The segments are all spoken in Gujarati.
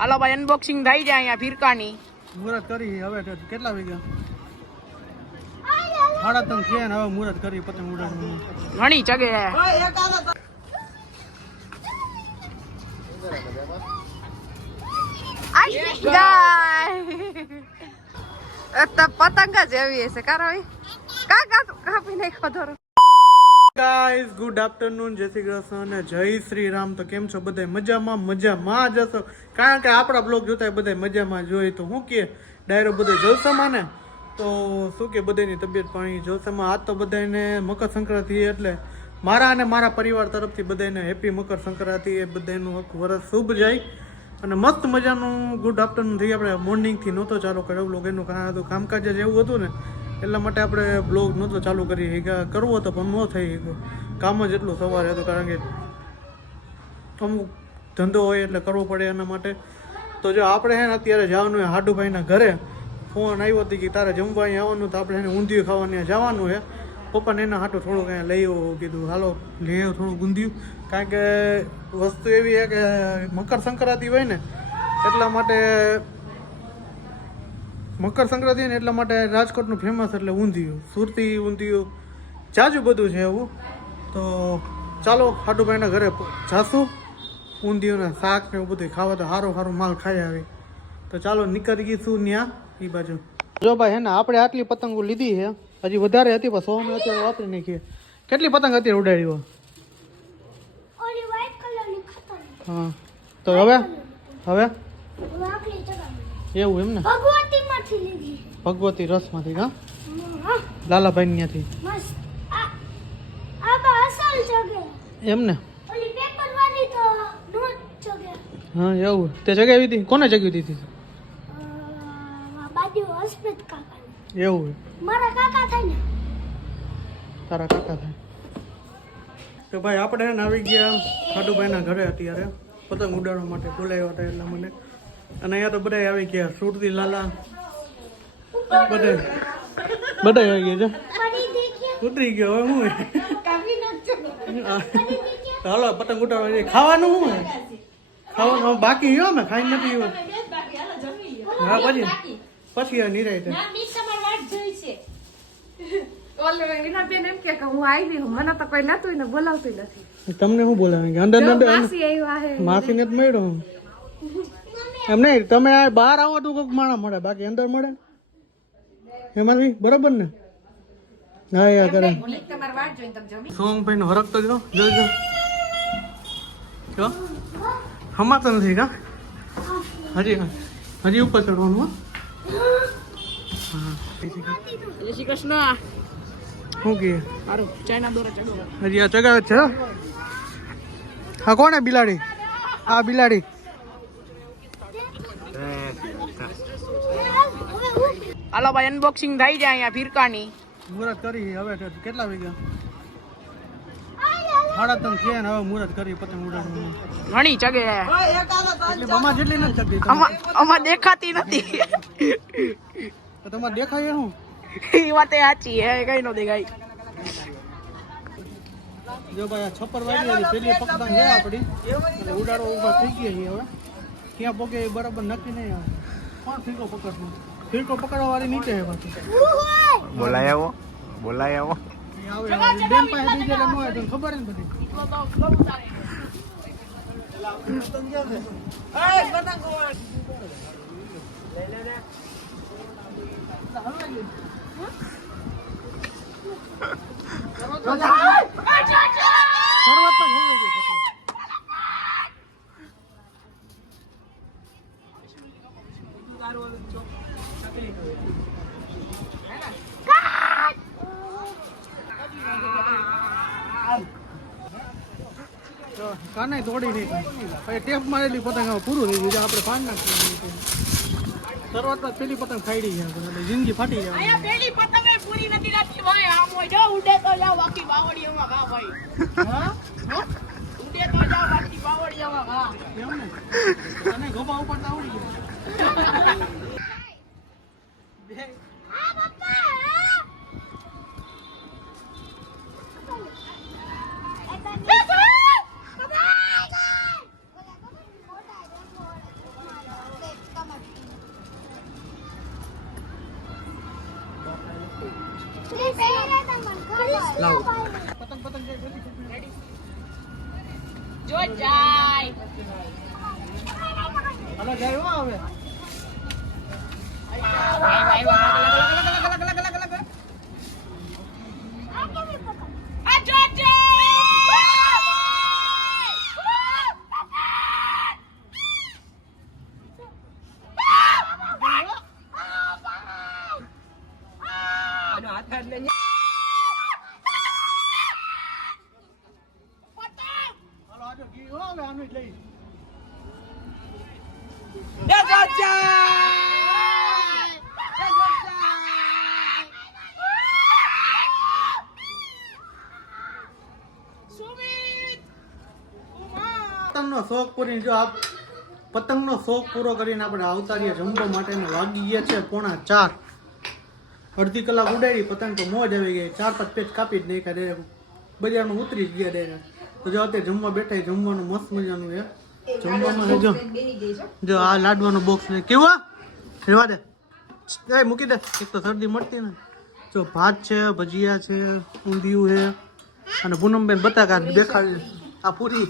હાલો ભાઈ અનબોક્સિંગ થઈ જાય અહીંયા ફિરકાની મુહૂર્ત કરી હવે કેટલા વાગ્યા 3:30 થયા ને હવે મુહૂર્ત કરી પતંગ ઉડાડવાનું ઘણી જગે પતંગ જ એવી હશે કારો કાપી નાખો ધોરો ગાઈસ ગુડ આફ્ટરનૂન જય શ્રી કૃષ્ણ અને જય શ્રી રામ. તો કેમ છો બધા? મજામાં જશો કારણ કે આપણા બ્લોગ જોતા બધા મજામાં જોઈએ તો હું કે ડાયરો બધે જલસામાં ને તો શું કે બધાની તબિયત પાણી જલસામાં. આજ તો બધાને મકર સંક્રાંતિ એટલે મારા અને મારા પરિવાર તરફથી બધાને હેપી મકર સંક્રાંતિ. એ બધાનું આખું વરસ શુભ જાય અને મસ્ત મજાનું ગુડ આફ્ટરનૂન થઈ. આપણે મોર્નિંગથી નહોતો ચાલુ કર્યો બ્લોગ, એનું કારણ હતું કામકાજ જ એવું હતું ને એટલા માટે આપણે બ્લોગ નહોતો ચાલુ કરી કરવો હતો પણ ન થઈ ગયો. કામ જ એટલું સવારે હતું કારણ કે અમુક ધંધો હોય એટલે કરવો પડે એના માટે. તો જો આપણે હે ને અત્યારે જવાનું હોય હાડુભાઈના ઘરે. ફોન આવ્યો હતો કે તારે જમવા અહીં આવવાનું, તો આપણે એને ઊંધિયું ખાવા જવાનું છે. પપ્પાને એના હાટું થોડુંક અહીંયા લઈ આવ્યો, કીધું હાલો લઈ આવ્યો થોડું ઊંધિયું. કારણ કે વસ્તુ એવી છે કે મકર સંક્રાંતિ હોય ને એટલા માટે મકર સંક્રાંતિ ને એટલા માટે રાજકોટનું ફેમસ એટલે ઊંધિયું, સુરતી ઊંધિયું જાજુ બધું છે એવું. તો ચાલો હાટુભાઈના ઘરે જાશું, ઊંધિયુંના શાક ને એવું બધું ખાવા. તો સારું માલ ખાઈ આવી. તો ચાલો નીકળી ગઈશું ત્યાં એ બાજુ. જો ભાઈ હે ને આપણે આટલી પતંગો લીધી છે, હજી વધારે હતી પણ 100 અત્યારે વાપરી નાખીએ. કેટલી પતંગ અત્યારે ઉડાડી? હા તો હવે એવું એમ ને ભગવતી રસમાંથી હા લાલાભાઈ ત્યાંથી એમ ને હા એવું તે જગાવી હતી? કોને જગાવી દીધી? એવું તારા કાકા થાય. તો ભાઈ આપણે એને આવી ગયા ખાડુભાઈના ઘરે અત્યારે પતંગ ઉડાડવા માટે બોલાવ્યા હતા એટલા મને. અને અહીંયા તો બધા આવી ગયા, સુરતી લાલા બધા આવી ગયા છે. ઉતરી ગયો હવે હું હાલો પતંગ ઉડાડવા. ખાવાનું શું ખાવાનું બાકી ગયો અમે ખાઈ નથી ગયો. હા પછી નિરાય છે. તમને શું બોલાવે? અંદર માસી ને જ મળ્યો એમ નહીં. તમે બહાર આવો તો કોઈક માણસ મળે, બાકી અંદર મળે એમાં બરાબર ને? હા યાર કરે સોમભાઈ નો હરક તો જોજો હમાતો નથી કા હજી ઉપર ચડવાનું. જય શ્રી કૃષ્ણ. શું કે ચાઇના દોરા ચડો હજી આ ચગાવે છે. હા કોણ હે બિલાડી? આ બિલાડી હાલો ભાઈ અનબોક્સિંગ થઈ જાય અહીંયા ફિરકાની. મુહૂર્ત કરી હવે કેટલા વાગ્યા? 3:30 થયા ને હવે મુહૂર્ત કરી પતંગ ઉડાડવાનું ઘણી જગે એટલે અમાર જેટલી નથી જગતી. અમાર દેખાતી નથી. તો તમારે દેખાય શું? એ વાત સાચી હે, કઈ નો દેખાય. જો ભાઈ આ 6 વાગે પેલી પતંગ છે આપડી એટલે ઉડાડવા ઉભા થઈ ગયા છીએ. હવે ક્યાં પોકે બરાબર નક્કી નહીં આવે. કોણ ફીરકો પકડવાનું? ફીરકો પકડવા વાળી નીચે છે પાછી. બોલાય આવો આવે બેન પાસે થઈ ગયેલા ન હોય તો ખબર ને બધી. કાનાઈ તોડી નહીં પછી ટેપ મારેલી પતંગ હવે પૂરું થઈ ગયું. આપણે પાન નાખી શરૂઆતમાં પેલી પતંગ ખાઈ ગયા એટલે જિંદગી ફાટી જાય. પેલી પતંગ પૂરી નથી થતી ભાઈ. આમ હોય જો ઉડે તો જાવ બાકી બાવળીઓમાં ઘા ભાઈ. હા ઉડે તો જાવ બાકી બાવળીઓમાં ઘા. એમ ને અને ગોપા ઉપાડતા આવડી ગયા. લાવો પતંગ પતંગ જો જાય હાલો જાય હો હવે આ જો હાલો આજો ઘી હો હવે આનું જ લઈ પતંગનો શોખ પૂરી જો આપ પતંગનો શોખ પૂરો કરીને આપણે આવતા રહીએ જમવા માટે વાગી ગયા છે 3:45 અડધી કલાક ઉડાડી પતંગ તો મોજ આવી ગઈ 4-5 પેચ કાપી જ નાખ્યા ડાયરેક્ટ બજારમાં ઉતરી જ ગયા ડાયરેક્ટ તો જો અત્યારે જમવા બેઠા જમવાનું મસ્ત મજાનું છે જમવામાં જો આ લાડવાનું બોક્સ ને કેવા રેવા દે એ મૂકી દે એક તો શરદી મળતી ને જો ભાત છે ભજીયા છે ઊંધિયું છે અને પૂનમબેન બટાકા દેખાડી આ પૂરી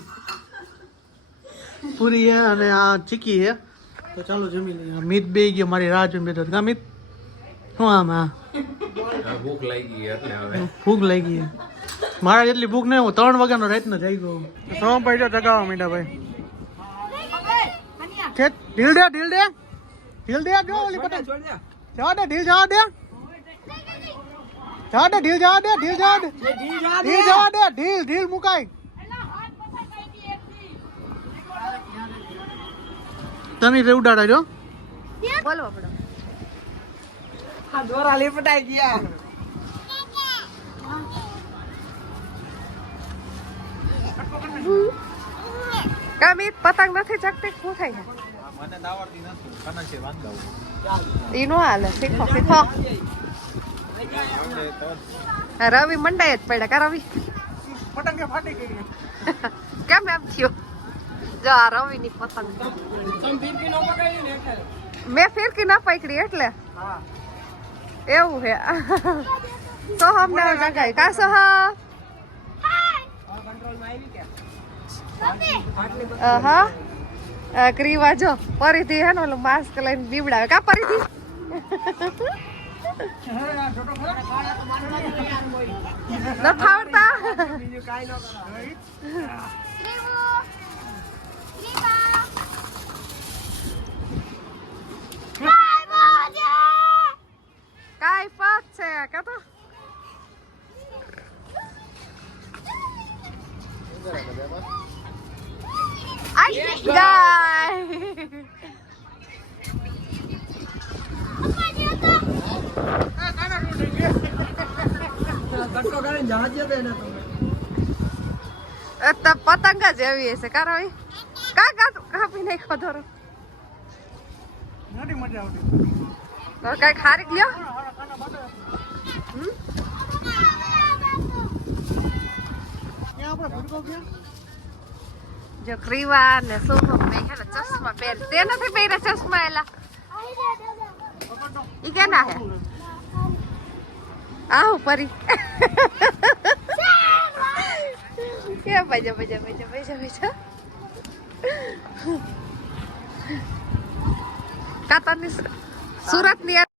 છે અને આ ચીકી છે તો ચાલો જમી લઈએ મિત બે ગયો મારી રાહ જોઈ બેઠો કા મિત શું આમ આ ભૂખ લાગી એટલે હવે ભૂખ લાગી છે મારા જેટલી ભૂખ નહીં હું 3 વાગ્યાનો રાતનો જઈ ગયો સો પૈસા ચગાવવા માંડ્યા ભાઈ કે ઢીલ દે જો ઓલી પતંગ જવા દે ઢીલ જવા દે ઢીલ મુકાય તને રે ઉડાડા જો બોલો આપણો આ દોરા લીપટાઈ ગયા કમી પતંગ નથી ચકતી શું થાય છે મને દાવડતી નથી કને છે વાંધો ઈ નો હાલે શીખો રવિ મંડાય જ પડ્યા કા રવિ પતંગે ફાટી ગઈ કેમ એમ થયો જો આ રવિ ની પતંગ મેં ફિરકી ના પકડી એટલે એવું હે સોહમ ને જગાય કા સોહમ હા ક્રીવા જો પરિથી હે ને ઓલું માસ્ક લઈને બીવડાવે કા પરિથી ન ફાવડતા કાઈ પાક છે કે તો આઈ ગાય પતંગ જ એવી હશે કારો કા કાપી નહીં ખોધરો નથી મજા આવતી તો કઈ ખારીક લ્યો જો ક્રીવા ને સોહમ ને હે ને ચશ્મા પહેર તે નથી પહેર્યા ચશ્મા એલા ઈ કેના હે આહો પરી કે બજા કાતરની સુરત ની